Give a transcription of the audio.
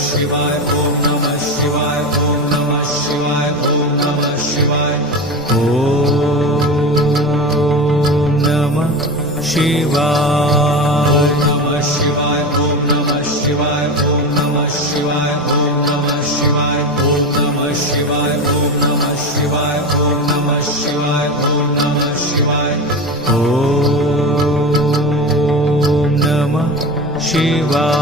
शिवाय ओम नमः शिवाय ओम नमः शिवाय ओम नमः शिवाय ओम नमः शिवाय नमः शिवाय ओम नमः शिवाय ओम नमः शिवाय ओम नमः शिवाय ओम नमः शिवाय ओम नमः शिवाय ओम नमः शिवाय ओम नमः शिवाय ओम नमः शिवाय